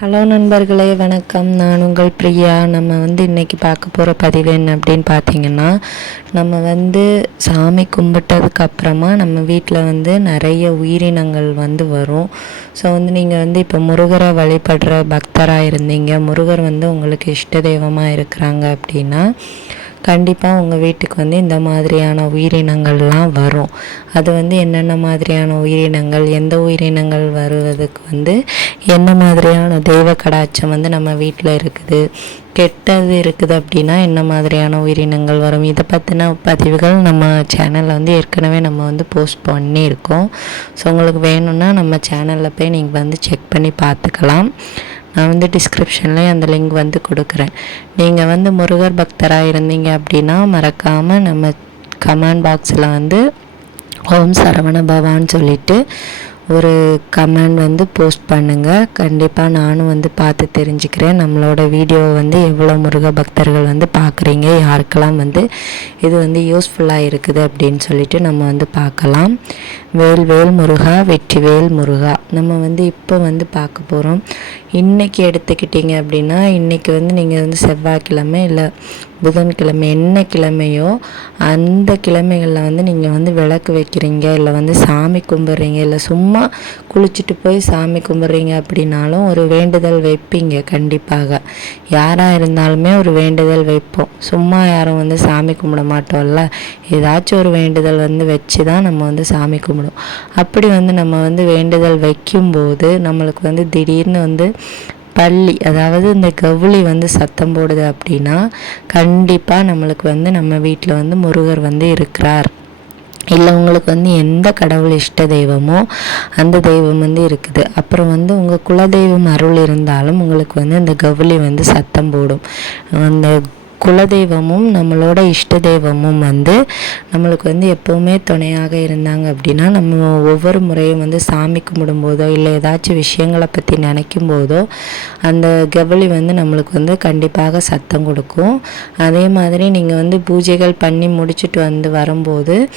Hello நண்பர்களே, வணக்கம். நான் உங்கள் பிரியா. நம்ம இன்றைக்கி பார்க்க போகிற பதிவு என்ன அப்படின்னு பார்த்தீங்கன்னா, நம்ம சாமி கும்பிட்டதுக்கு அப்புறமா நம்ம வீட்டில் நிறைய உயிரினங்கள் வரும். ஸோ நீங்கள் இப்போ முருகரை வழிபடுற பக்தராக இருந்தீங்க, முருகர் உங்களுக்கு இஷ்ட தெய்வமாக இருக்கிறாங்க அப்படின்னா கண்டிப்பாக உங்கள் வீட்டுக்கு இந்த மாதிரியான உயிரினங்கள்லாம் வரும். அது என்னென்ன மாதிரியான உயிரினங்கள், எந்த உயிரினங்கள் வருவதுக்கு என்ன மாதிரியான தெய்வ கடாட்சம் நம்ம வீட்டில் இருக்குது, கெட்டது இருக்குது அப்படின்னா என்ன மாதிரியான உயிரினங்கள் வரும், இதை பற்றின பதிவுகள் நம்ம சேனலில் ஏற்கனவே நம்ம போஸ்ட் பண்ணியிருக்கோம். ஸோ உங்களுக்கு வேணும்னா நம்ம சேனலில் போய் நீங்கள் செக் பண்ணி பார்த்துக்கலாம். நான் டிஸ்கிரிப்ஷன்லேயும் அந்த லிங்க் கொடுக்குறேன். நீங்கள் முருகர் பக்தராக இருந்தீங்க அப்படின்னா மறக்காமல் நம்ம கமெண்ட் பாக்ஸில் ஓம் சரவண பவான்னு சொல்லிவிட்டு ஒரு கமெண்ட் போஸ்ட் பண்ணுங்கள். கண்டிப்பாக நானும் பார்த்து தெரிஞ்சுக்கிறேன். நம்மளோட வீடியோவை எவ்வளோ முருக பக்தர்கள் பார்க்குறீங்க, யாருக்கெல்லாம் இது யூஸ்ஃபுல்லாக இருக்குது அப்படின்னு சொல்லிட்டு நம்ம பார்க்கலாம். வேல் வேல் முருகா, வெற்றி வேல் முருகா. நம்ம இப்போ பார்க்க போகிறோம். இன்றைக்கி எடுத்துக்கிட்டிங்க அப்படின்னா, இன்றைக்கி நீங்கள் செவ்வாய்க்கிழமை இல்லை புதன்கிழமை என்ன கிழமையோ அந்த கிழமைகளில் நீங்கள் விளக்கு வைக்கிறீங்க, இல்லை சாமி கும்பிட்றீங்க, இல்லை சும்மா குளிச்சுட்டு போய் சாமி கும்பிட்றீங்க அப்படின்னாலும் ஒரு வேண்டுதல் வைப்பீங்க. கண்டிப்பாக யாராக இருந்தாலுமே ஒரு வேண்டுதல் வைப்போம். சும்மா யாரும் சாமி கும்பிட மாட்டோம்ல, ஏதாச்சும் ஒரு வேண்டுதல் வச்சு தான் நம்ம சாமி கும்பிடுவோம். அப்படி நம்ம வேண்டுதல் வைக்கும்போது நம்மளுக்கு திடீர்னு பள்ளி, அதாவது இந்த கவுளி சத்தம் போடுது அப்படின்னா கண்டிப்பாக நம்மளுக்கு நம்ம வீட்டில் முருகர் இருக்கிறார். இல்லை உங்களுக்கு எந்த கடவுள் இஷ்ட தெய்வமோ அந்த தெய்வம் இருக்குது. அப்புறம் உங்கள் குலதெய்வம் அருள் இருந்தாலும் உங்களுக்கு இந்த கவுளி சத்தம் போடும். அந்த குலதெய்வமும் நம்மளோட இஷ்ட தெய்வமும் நம்மளுக்கு எப்போவுமே துணையாக இருந்தாங்க அப்படின்னா நம்ம ஒவ்வொரு முறையும் சாமி கும்பிடும்போதோ இல்லை ஏதாச்சும் விஷயங்களை பற்றி நினைக்கும் போதோ அந்த கவலி நம்மளுக்கு கண்டிப்பாக சத்தம் கொடுக்கும். அதே மாதிரி நீங்கள் பூஜைகள் பண்ணி முடிச்சுட்டு வரும்போது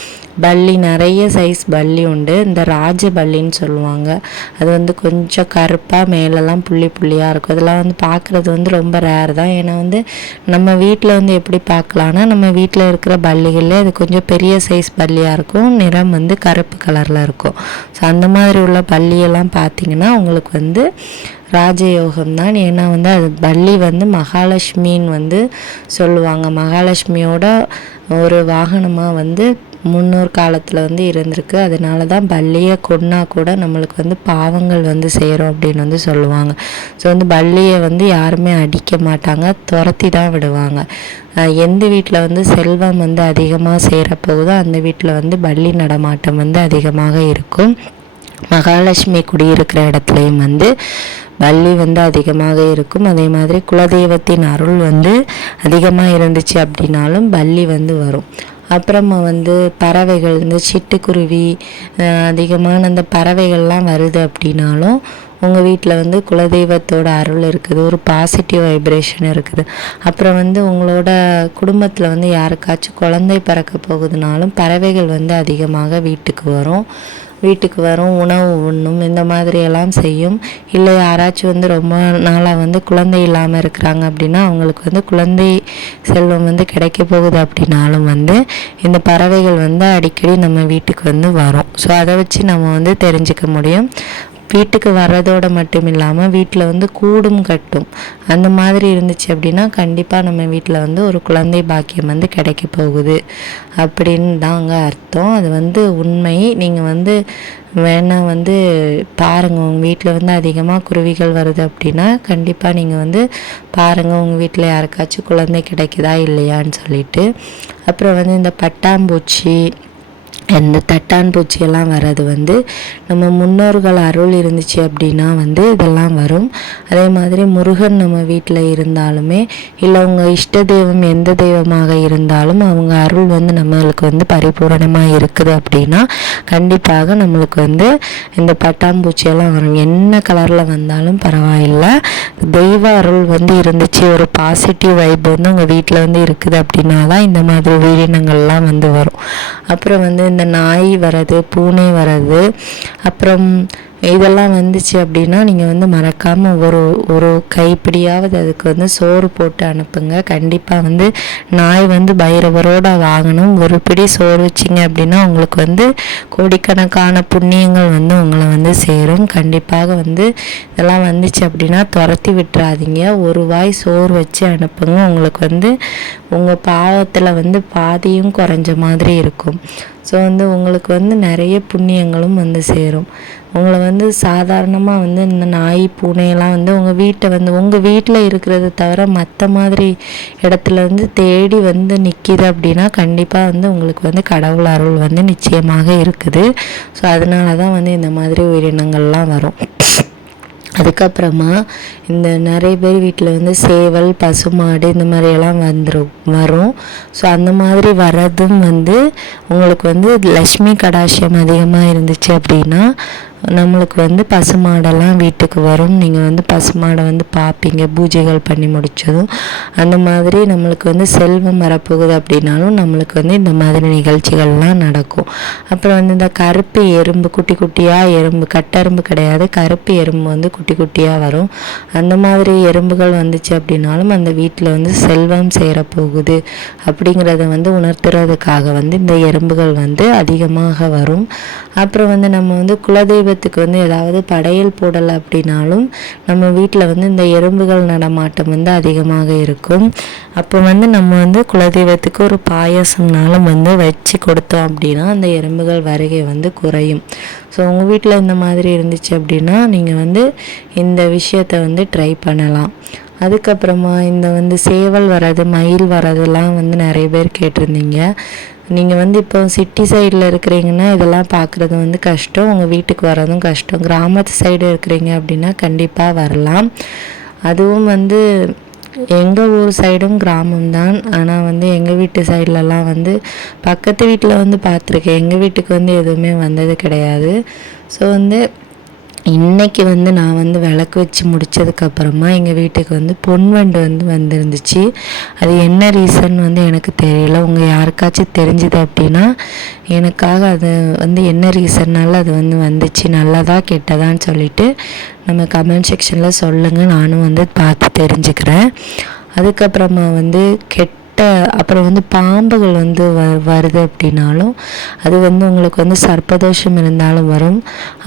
பல்லி, நிறைய சைஸ் பல்லி உண்டு. இந்த ராஜ பல்லின்னு சொல்லுவாங்க. அது கொஞ்சம் கருப்பாக மேலெல்லாம் புள்ளி புள்ளியாக இருக்கும். அதெல்லாம் பார்க்குறது ரொம்ப ரேர் தான். ஏன்னா நம்ம வீட்டில் எப்படி பார்க்கலான்னா, நம்ம வீட்டில் இருக்கிற பல்லிகளே அது கொஞ்சம் பெரிய சைஸ் பல்லியாக இருக்கும், நிறம் கருப்பு கலரில் இருக்கும். ஸோ அந்த மாதிரி உள்ள பல்லியெல்லாம் பார்த்திங்கன்னா உங்களுக்கு ராஜயோகம் தான். ஏன்னா அது பல்லி மகாலட்சுமின்னு சொல்லுவாங்க. மகாலட்சுமியோட ஒரு வாகனமாக முன்னோர் காலத்தில் இருந்திருக்கு. அதனால தான் பல்லியை கொன்னா கூட நம்மளுக்கு பாவங்கள் செய்கிறோம் அப்படின்னு சொல்லுவாங்க. ஸோ பல்லியை யாருமே அடிக்க மாட்டாங்க, துரத்தி தான் விடுவாங்க. எந்த வீட்டில் செல்வம் அதிகமாக சேர போகுதோ அந்த வீட்டில் பல்லி நடமாட்டம் அதிகமாக இருக்கும். மகாலட்சுமி குடியிருக்கிற இடத்துலையும் பல்லி அதிகமாக இருக்கும். அதே மாதிரி குலதெய்வத்தின் அருள் அதிகமாக இருந்துச்சு அப்படின்னாலும் பல்லி வரும். அப்புறமா பறவைகள், இந்த சிட்டுக்குருவி, அதிகமான அந்த பறவைகள்லாம் வருது அப்படின்னாலும் உங்கள் வீட்டில் குலதெய்வத்தோட அருள் இருக்குது, ஒரு பாசிட்டிவ் வைப்ரேஷன் இருக்குது. அப்புறம் உங்களோட குடும்பத்தில் யாருக்காச்சும் குழந்தை பிறக்க போகுதுனாலும் பறவைகள் அதிகமாக வீட்டுக்கு வரும், உணவு உண்ணும், இந்த மாதிரியெல்லாம் செய்யும். இல்லை யாராச்சும் ரொம்ப நாளாக குழந்தை இல்லாமல் இருக்கிறாங்க அப்படின்னா அவங்களுக்கு குழந்தை செல்வம் கிடைக்க போகுது அப்படின்னாலும் இந்த பறவைகள் அடிக்கடி நம்ம வீட்டுக்கு வரும். ஸோ அதை வச்சு நம்ம தெரிஞ்சுக்க முடியும். வீட்டுக்கு வர்றதோடு மட்டும் இல்லாமல் வீட்டில் கூடும் கட்டும். அந்த மாதிரி இருந்துச்சு அப்படின்னா கண்டிப்பாக நம்ம வீட்டில் ஒரு குழந்தை பாக்கியம் கிடைக்க போகுது அப்படின்னு தாங்க அர்த்தம். அது உண்மை. நீங்கள் வேணால் பாருங்கள். உங்கள் வீட்டில் அதிகமாக குருவிகள் வருது அப்படின்னா கண்டிப்பாக நீங்கள் பாருங்கள் உங்கள் வீட்டில் யாருக்காச்சும் குழந்தை கிடைக்குதா இல்லையான்னு சொல்லிட்டு. அப்புறம் இந்த பட்டாம்பூச்சி, இந்த தட்டான் பூச்சியெல்லாம் வர்றது நம்ம முன்னோர்கள் அருள் இருந்துச்சு அப்படின்னா இதெல்லாம் வரும். அதே மாதிரி முருகன் நம்ம வீட்டில் இருந்தாலுமே இல்லை உங்கள் இஷ்ட தெய்வம் எந்த தெய்வமாக இருந்தாலும் அவங்க அருள் நம்மளுக்கு பரிபூரணமாக இருக்குது அப்படின்னா கண்டிப்பாக நம்மளுக்கு இந்த பட்டாம்பூச்சியெல்லாம் வரும். என்ன கலரில் வந்தாலும் பரவாயில்லை, தெய்வ அருள் இருந்துச்சு, ஒரு பாசிட்டிவ் வைப் உங்கள் வீட்டில் இருக்குது அப்படின்னா தான் இந்த மாதிரி உயிரினங்கள்லாம் வரும். அப்புறம் இந்த நாய் வர்றது, பூனை வர்றது, அப்புறம் இதெல்லாம் வந்துச்சு அப்படின்னா நீங்கள் வந்து மறக்காமல் ஒரு கைப்பிடியாவது அதுக்கு வந்து சோறு போட்டு அனுப்புங்க. கண்டிப்பாக வந்து நாய் வந்து பைரவரோட வாங்கணும். ஒரு பிடி சோறு வச்சிங்க அப்படின்னா உங்களுக்கு வந்து கோடிக்கணக்கான புண்ணியங்கள் வந்து உங்களை வந்து சேரும். கண்டிப்பாக வந்து இதெல்லாம் வந்துச்சு அப்படின்னா துரத்தி விட்டுறாதீங்க. ஒரு வாய் சோறு வச்சு அனுப்புங்க. உங்களுக்கு வந்து உங்கள் பாவத்தில் வந்து பாதியும் குறைஞ்ச மாதிரி இருக்கும். ஸோ வந்து உங்களுக்கு வந்து நிறைய புண்ணியங்களும் வந்து சேரும். உங்களை வந்து சாதாரணமாக வந்து இந்த நாய் பூனையெல்லாம் வந்து உங்கள் வீட்டில் இருக்கிறத தவிர மற்ற மாதிரி இடத்துல வந்து தேடி வந்து நிற்கிது அப்படின்னா கண்டிப்பாக வந்து உங்களுக்கு வந்து கடவுள் அருள் வந்து நிச்சயமாக இருக்குது. ஸோ அதனால தான் வந்து இந்த மாதிரி உயிரினங்கள்லாம் வரும். அதுக்கப்புறமா இந்த நிறைய பேர் வீட்டில் வந்து சேவல், பசுமாடு இந்த மாதிரியெல்லாம் வரும். ஸோ அந்த மாதிரி வர்றதும் வந்து உங்களுக்கு வந்து லக்ஷ்மி கடாட்சியம் அதிகமாக இருந்துச்சு அப்படின்னா நம்மளுக்கு வந்து பசுமாடெல்லாம் வீட்டுக்கு வரும். நீங்கள் வந்து பசுமாடை வந்து பார்ப்பீங்க பூஜைகள் பண்ணி முடித்ததும். அந்த மாதிரி நம்மளுக்கு வந்து செல்வம் வரப்போகுது அப்படின்னாலும் நம்மளுக்கு வந்து இந்த மாதிரி நிகழ்ச்சிகள்லாம் நடக்கும். அப்புறம் வந்து இந்த கருப்பு எறும்பு, குட்டி குட்டியாக எறும்பு, கட்டெறும்பு கிடையாது, கருப்பு எறும்பு வந்து குட்டி குட்டியாக வரும். அந்த மாதிரி எறும்புகள் வந்துச்சு அப்படின்னாலும் அந்த வீட்டில் வந்து செல்வம் சேரப்போகுது அப்படிங்கிறத வந்து உணர்த்துறதுக்காக வந்து இந்த எறும்புகள் வந்து அதிகமாக வரும். அப்புறம் வந்து நம்ம வந்து குலதெய்வத்துக்கு வந்து ஏதாவது படையல் போடலை அப்படின்னாலும் நம்ம வீட்டில் வந்து இந்த எறும்புகள் நடமாட்டம் வந்து அதிகமாக இருக்கும். அப்போ வந்து நம்ம வந்து குலதெய்வத்துக்கு ஒரு பாயாசம்னாலும் வந்து வச்சு கொடுத்தோம் அப்படின்னா அந்த எறும்புகள் வருகை வந்து குறையும். ஸோ உங்கள் வீட்டில் இந்த மாதிரி இருந்துச்சு அப்படின்னா நீங்கள் வந்து இந்த விஷயத்தை வந்து ட்ரை பண்ணலாம். அதுக்கப்புறமா இந்த வந்து சேவல் வர்றது, மயில் வர்றதெல்லாம் வந்து நிறைய பேர் கேட்டிருந்தீங்க. நீங்கள் வந்து இப்போ சிட்டி சைடில் இருக்கிறீங்கன்னா இதெல்லாம் பார்க்குறது வந்து கஷ்டம், உங்கள் வீட்டுக்கு வர்றதும் கஷ்டம். கிராமத்து சைடு இருக்கிறீங்க அப்படின்னா கண்டிப்பாக வரலாம். அதுவும் வந்து எங்கள் ஊர் சைடும் கிராமம்தான். ஆனால் வந்து எங்கள் வீட்டு சைட்லலாம் வந்து பக்கத்து வீட்டில் வந்து பார்த்துருக்கேன். எங்கள் வீட்டுக்கு வந்து எதுவுமே வந்தது கிடையாது. ஸோ வந்து இன்றைக்கி வந்து நான் வந்து விளக்கு வச்சு முடித்ததுக்கப்புறமா எங்கள் வீட்டுக்கு வந்து பொன்வண்டு வந்து வந்துருந்துச்சு. அது என்ன ரீசன் வந்து எனக்கு தெரியல. உங்கள் யாருக்காச்சும் தெரிஞ்சுது அப்படின்னா எனக்காக அது வந்து என்ன ரீசன்னால் அது வந்து வந்துச்சு, நல்லதா கெட்டதான்னு சொல்லிவிட்டு நம்ம கமெண்ட் செக்ஷனில் சொல்லுங்கள். நானும் வந்து பார்த்து தெரிஞ்சுக்கிறேன். அதுக்கப்புறமா வந்து அப்புறம் வந்து பாம்புகள் வந்து வருது அப்படின்னாலும் அது வந்து உங்களுக்கு வந்து சர்ப்பதோஷம் இருந்தாலும் வரும்,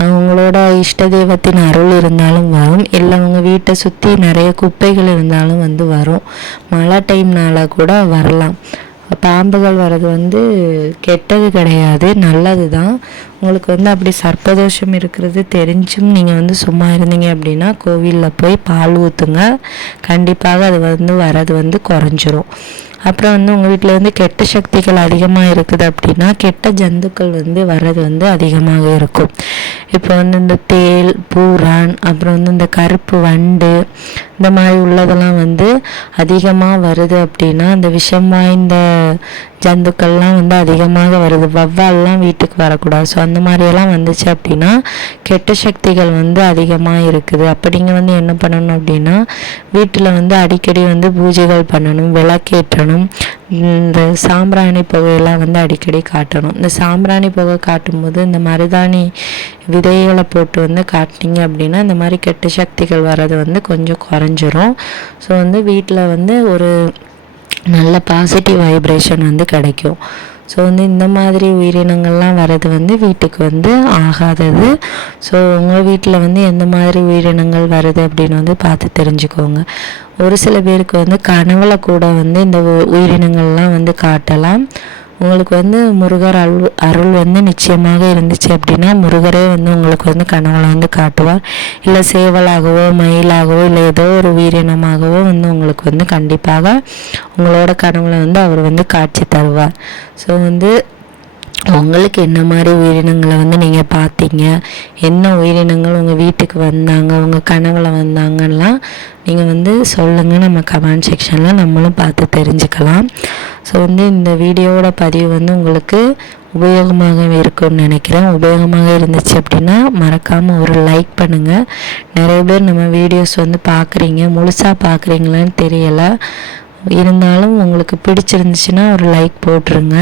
அவங்களோட இஷ்ட தெய்வத்தின் அருள் இருந்தாலும் வரும், இல்லை உங்கள் வீட்டை சுற்றி நிறைய குப்பைகள் இருந்தாலும் வந்து வரும். மழை டைம்னால கூட வரலாம். பாம்புகள் வர்றது வந்து கெட்டது கிடையாது, நல்லது தான். உங்களுக்கு வந்து அப்படி சர்ப்பதோஷம் இருக்கிறது தெரிஞ்சும் நீங்கள் வந்து சும்மா இருந்தீங்க அப்படின்னா கோவிலில் போய் பால் ஊற்றுங்க. கண்டிப்பாக அது வந்து வர்றது வந்து குறைஞ்சிரும். அப்புறம் வந்து உங்கள் வீட்டில் வந்து கெட்ட சக்திகள் அதிகமாக இருக்குது அப்படின்னா கெட்ட ஜந்துக்கள் வந்து வர்றது வந்து அதிகமாக இருக்கும். இப்போ வந்து இந்த தேள், பூரான், அப்புறம் வந்து இந்த கருப்பு வண்டு இந்த மாதிரி உள்ளதெல்லாம் வந்து அதிகமாக வருது அப்படின்னா அந்த விஷம் வாய்ந்த ஜந்துக்கள்லாம் வந்து அதிகமாக வருது. வவ்வால்லாம் வீட்டுக்கு வரக்கூடாது. ஸோ அந்த மாதிரியெல்லாம் வந்துச்சு அப்படின்னா கெட்ட சக்திகள் வந்து அதிகமாக இருக்குது. அப்படிங்க வந்து என்ன பண்ணணும் அப்படின்னா வீட்டில் வந்து அடிக்கடி வந்து பூஜைகள் பண்ணணும், விளக்கேற்றணும், இந்த சாம்பிராணி புகையெல்லாம் வந்து அடிக்கடி காட்டணும். இந்த சாம்பிராணி புகை காட்டும்போது இந்த மருதாணி விதைகளை போட்டு வந்து காட்டினீங்க அப்படின்னா இந்த மாதிரி கெட்ட சக்திகள் வர்றது வந்து கொஞ்சம் குறைஞ்சிரும். ஸோ வந்து வீட்டில் வந்து ஒரு நல்ல பாசிட்டிவ் வைப்ரேஷன் வந்து கிடைக்கும். ஸோ வந்து இந்த மாதிரி உயிரினங்கள்லாம் வர்றது வந்து வீட்டுக்கு வந்து ஆகாதது. ஸோ உங்கள் வீட்டில் வந்து எந்த மாதிரி உயிரினங்கள் வருது அப்படின்னு வந்து பார்த்து தெரிஞ்சுக்கோங்க. ஒரு சில பேருக்கு வந்து கனவுல கூட வந்து இந்த உயிரினங்கள்லாம் வந்து காட்டலாம். உங்களுக்கு வந்து முருகர் அருள் வந்து நிச்சயமாக இருந்துச்சு அப்படின்னா முருகரே வந்து உங்களுக்கு வந்து கனவுல வந்து காட்டுவார். இல்லை சேவலாகவோ மயிலாகவோ இல்லை ஏதோ ஒரு உயிரினமாகவோ வந்து உங்களுக்கு வந்து கண்டிப்பாக உங்களோட கனவுல வந்து அவர் வந்து காட்சி தருவார். ஸோ வந்து உங்களுக்கு என்ன மாதிரி உயிரினங்களை வந்து நீங்கள் பார்த்தீங்க, என்ன உயிரினங்கள் உங்கள் வீட்டுக்கு வந்தாங்க, உங்கள் கனவுல வந்தாங்கலாம் நீங்கள் வந்து சொல்லுங்கள். நம்ம கமெண்ட் செக்ஷனில் நம்மளும் பார்த்து தெரிஞ்சுக்கலாம். ஸோ வந்து இந்த வீடியோவோட பதிவு வந்து உங்களுக்கு உபயோகமாக இருக்கும்னு நினைக்கிறேன். உபயோகமாக இருந்துச்சு அப்படின்னா மறக்காமல் ஒரு லைக் பண்ணுங்கள். நிறைய பேர் நம்ம வீடியோஸ் வந்து பார்க்குறீங்க, முழுசாக பார்க்குறீங்களான்னு தெரியலை. இருந்தாலும் உங்களுக்கு பிடிச்சிருந்துச்சுன்னா ஒரு லைக் போட்டுருங்க.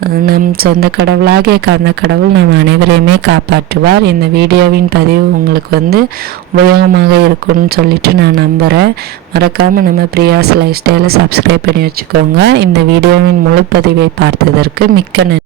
நம் சொந்த கடவுளாகிய அந்த கடவுள் நம் அனைவரையுமே காப்பாற்றுவார். இந்த வீடியோவின் பதிவு உங்களுக்கு வந்து உபயோகமாக இருக்கும்னு சொல்லிட்டு நான் நம்புகிறேன். மறக்காமல் நம்ம பிரியாஸ் லைஃப் ஸ்டைலை சப்ஸ்கிரைப் பண்ணி வச்சுக்கோங்க. இந்த வீடியோவின் முழு பதிவை பார்த்ததற்கு மிக்க நன்றி.